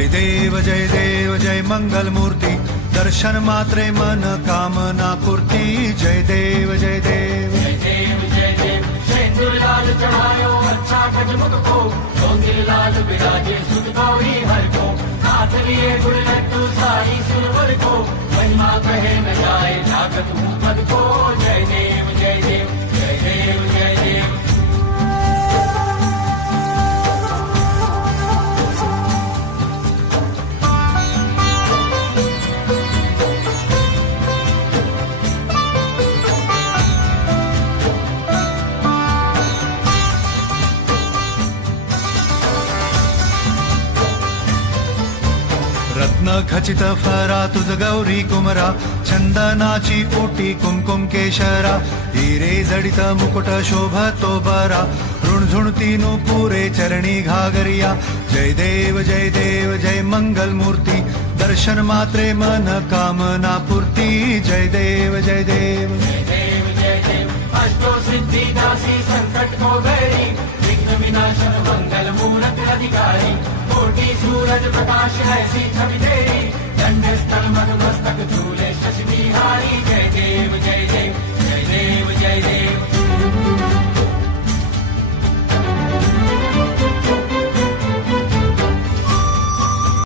जय देव जय मंगल मूर्ति, दर्शन मात्रे मन कामना पूर्ति। जय देव जय देव जय देव जय देव। शेंदूर लाल चढ़ायो अच्छा गजमुख को, गोंदिल लाल विराजे सुध गौरी हर को। हाथ लिए गुड़ लड्डू सारी सुरवर को, महिमा कहे न जाए जागत हूँ पद को। जय देव जय देव जय देव जय देव। रत्न खचित फरा तुझ गौरी कुमरा, चंदनाची ओटी कुमकुम केशरा। हिरे जडित मुकुट शोभतो बरा, ऋणझुणती पुरे चरणी घागरिया। जय देव जय मंगल मूर्ति, दर्शन मात्रे मन कामना पूर्ति। जय देव जय देव जय देव जय देव। अष्टो सिद्धि दासी संकट को गैरी, विघ्न विनाशन मंगल मूरत अधिकारी। कोटि सूरज प्रकाश ऐसी छवि तेरी, दंड स्थल मद मस्तक झूले शशि बिहारी। जय देव जय देव जय देव जय देव।